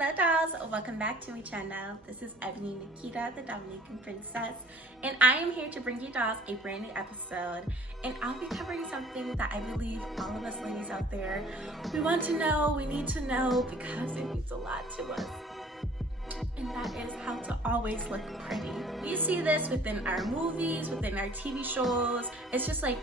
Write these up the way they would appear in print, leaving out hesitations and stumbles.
Hello dolls, welcome back to my channel. This is Ebony Nikita, the Dominican Princess, and I am here to bring you dolls a brand new episode. And I'll be covering something that I believe all of us ladies out there, we want to know, we need to know, because it means a lot to us. And that is how to always look pretty. We see this within our movies, within our TV shows. It's just like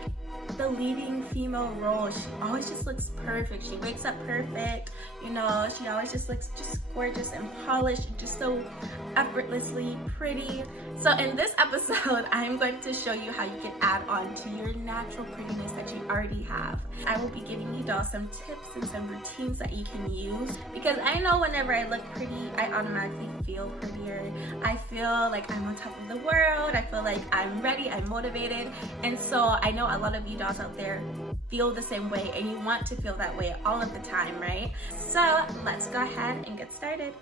the leading female role. She always just looks perfect. She wakes up perfect, you know, she always just looks just gorgeous and polished and just so effortlessly pretty. So in this episode, I'm going to show you how you can add on to your natural prettiness that you already have. I will be giving you dolls some tips and some routines that you can use, because I know whenever I look pretty, I automatically feel prettier. I feel like I'm on top of the world. I feel like I'm ready, I'm motivated. And so I know a lot of you dolls out there feel the same way, and you want to feel that way all of the time, right? So let's go ahead and get started.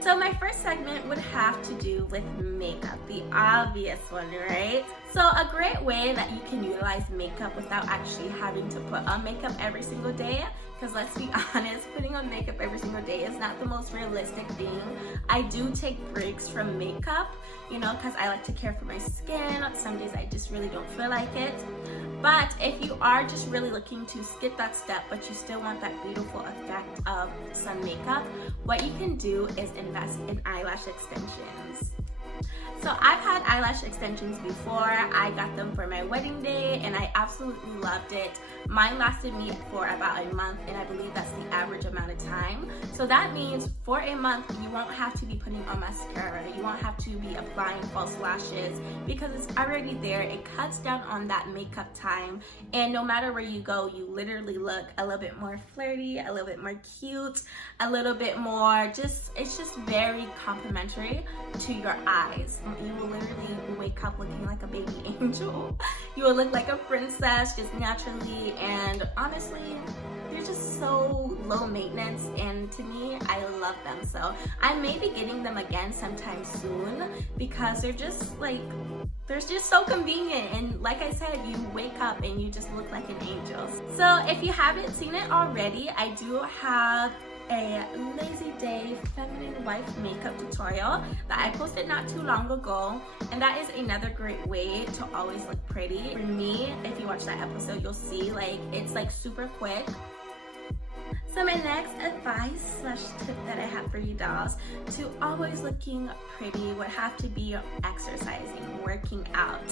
So my first segment would have to do with makeup, the obvious one, right? So a great way that you can utilize makeup without actually having to put on makeup every single day, because let's be honest, putting on makeup every single day is not the most realistic thing. I do take breaks from makeup, you know, because I like to care for my skin. Some days I just really don't feel like it. But if you are just really looking to skip that step, but you still want that beautiful effect of some makeup, what you can do is invest in eyelash extensions. So I've had eyelash extensions before. I got them for my wedding day and I absolutely loved it. Mine lasted me for about a month, and I believe that's the average amount of time. So that means for a month, you won't have to be putting on mascara. You won't have to be applying false lashes because it's already there. It cuts down on that makeup time. And no matter where you go, you literally look a little bit more flirty, a little bit more cute, a little bit more it's just very complimentary to your eyes. You will literally wake up looking like a baby angel. You will look like a princess just naturally, and honestly, they're just so low maintenance, and to me, I love them. So I may be getting them again sometime soon because they're just so convenient, and like I said, you wake up and you just look like an angel. So if you haven't seen it already, I do have a lazy day feminine wife makeup tutorial that I posted not too long ago, and that is another great way to always look pretty. For me, if you watch that episode, you'll see it's super quick. So my next advice / tip that I have for you dolls to always looking pretty would have to be exercising, working out.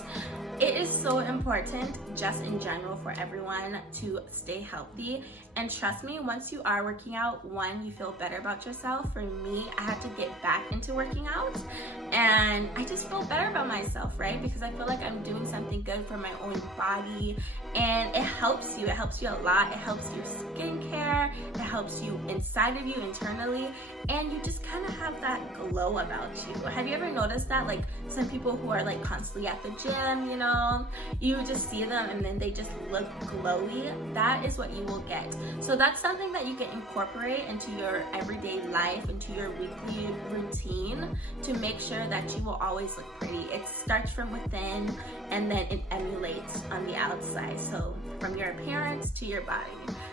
It is so important just in general for everyone to stay healthy. And trust me, once you are working out, one, you feel better about yourself. For me, I had to get back into working out, and I just feel better about myself, right? Because I feel like I'm doing something good for my own body, and it helps you. It helps you a lot. It helps your skincare. It helps you inside of you, internally, and you just kind of have that glow about you. Have you ever noticed that? Like some people who are like constantly at the gym, you know, you just see them and then they just look glowy. That is what you will get. So that's something that you can incorporate into your everyday life, into your weekly routine, to make sure that you will always look pretty. It starts from within and then it emulates on the outside. So from your appearance to your body.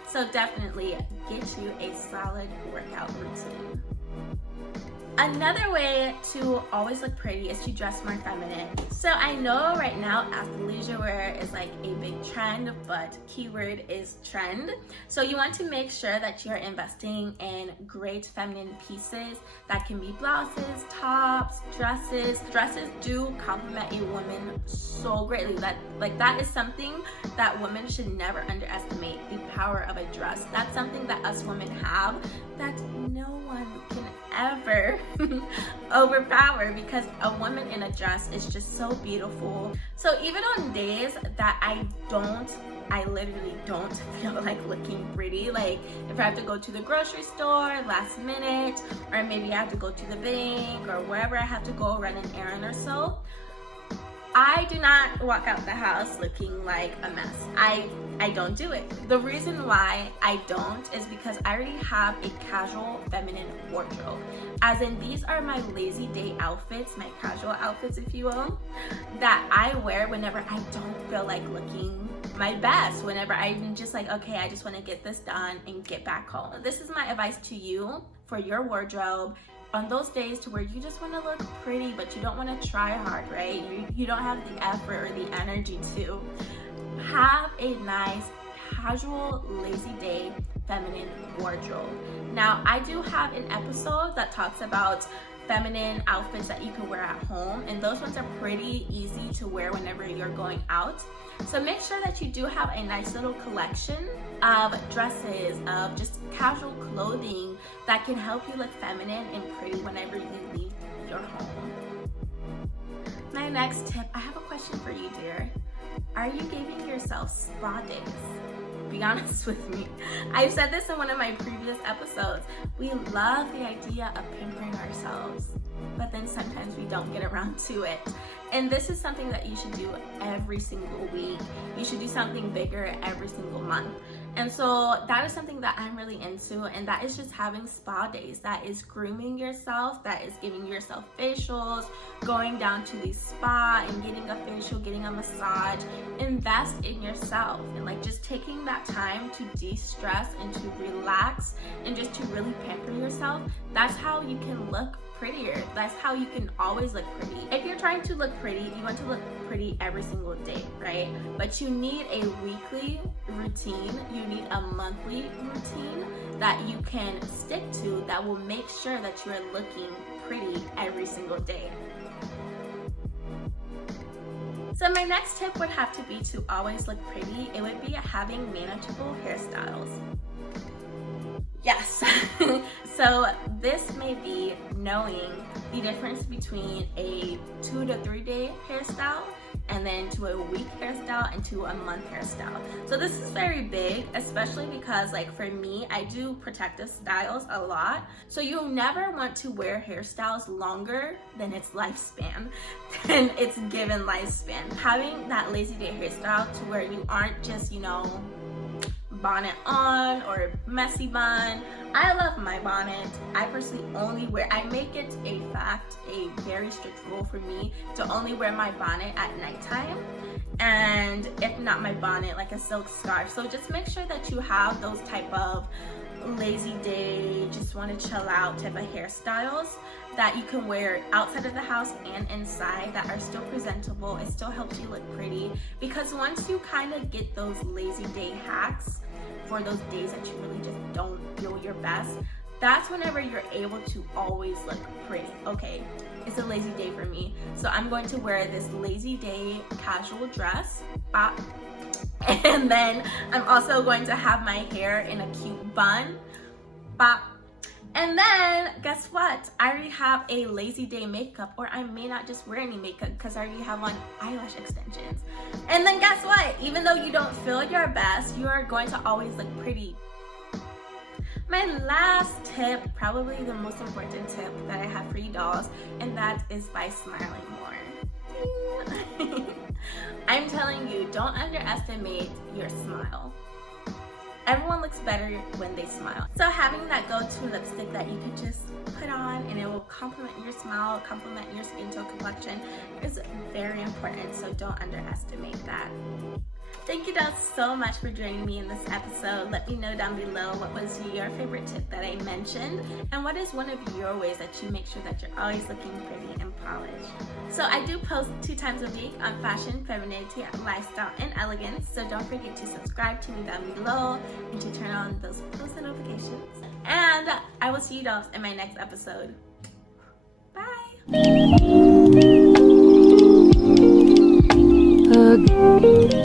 So definitely get you a solid workout routine. Another way to always look pretty is to dress more feminine. So I know right now athleisure wear is like a big trend, but keyword is trend. So you want to make sure that you're investing in great feminine pieces that can be blouses, tops, dresses. Dresses do complement a woman so greatly. That is something that women should never underestimate, the power of a dress. That's something that us women have that no one can ever overpower, because a woman in a dress is just so beautiful. So even on days that I literally don't feel like looking pretty, like if I have to go to the grocery store last minute, or maybe I have to go to the bank, or wherever I have to go run an errand or so, I do not walk out the house looking like a mess. I don't do it. The reason why I don't is because I already have a casual feminine wardrobe. As in, these are my lazy day outfits, my casual outfits if you will, that I wear whenever I don't feel like looking my best whenever I'm just like, okay, I just want to get this done and get back home. This is my advice to you for your wardrobe on those days to where you just want to look pretty, but you don't want to try hard, right? You don't have the effort or the energy to. Have a nice, casual, lazy day feminine wardrobe. Now, I do have an episode that talks about feminine outfits that you can wear at home, and those ones are pretty easy to wear whenever you're going out. So make sure that you do have a nice little collection of dresses, of just casual clothing that can help you look feminine and pretty whenever you leave your home. My next tip, I have a question for you, dear. Are you giving yourself spa days? Be honest with me. I've said this in one of my previous episodes. We love the idea of pampering ourselves, but then sometimes we don't get around to it. And this is something that you should do every single week. You should do something bigger every single month. And so that is something that I'm really into, and that is just having spa days. That is grooming yourself, that is giving yourself facials, going down to the spa and getting a facial, getting a massage. Invest in yourself and like just taking that time to de-stress and to relax and just to really pamper yourself. That's how you can look prettier. That's how you can always look pretty. If you're trying to look pretty, you want to look pretty every single day, right? But you need a weekly routine, you need a monthly routine that you can stick to that will make sure that you are looking pretty every single day. So my next tip would have to be to always look pretty. It would be having manageable hairstyles. Yes. So this may be knowing the difference between a 2 to 3 day hairstyle and then to a week hairstyle and to a month hairstyle. So this is very big, especially because like for me, I do protective styles a lot. So you never want to wear hairstyles longer than its lifespan, than its given lifespan. Having that lazy day hairstyle to where you aren't just, you know, bonnet on or messy bun. I love my bonnet. I personally only wear, I make it a fact, a very strict rule for me to only wear my bonnet at nighttime, and if not my bonnet, like a silk scarf. So just make sure that you have those type of lazy day, just want to chill out type of hairstyles that you can wear outside of the house and inside that are still presentable. It still helps you look pretty, because once you kind of get those lazy day hacks for those days that you really just don't feel your best, that's whenever you're able to always look pretty. Okay, it's a lazy day for me, so I'm going to wear this lazy day casual dress, bop. And then I'm also going to have my hair in a cute bun, bop. And then guess what? I already have a lazy day makeup, or I may not just wear any makeup because I already have on eyelash extensions. And then guess what? Even though you don't feel your best, you are going to always look pretty. My last tip, probably the most important tip that I have for you dolls, and that is by smiling more. I'm telling you, don't underestimate your smile. Everyone looks better when they smile. So having that go-to lipstick that you can just put on and it will complement your smile, complement your skin tone complexion is very important, so don't underestimate that. Thank you dolls so much for joining me in this episode. Let me know down below what was your favorite tip that I mentioned, and what is one of your ways that you make sure that you're always looking pretty and polished. So I do post 2 times a week on fashion, femininity, lifestyle, and elegance. So don't forget to subscribe to me down below and to turn on those post notifications. And I will see you dolls in my next episode. Bye!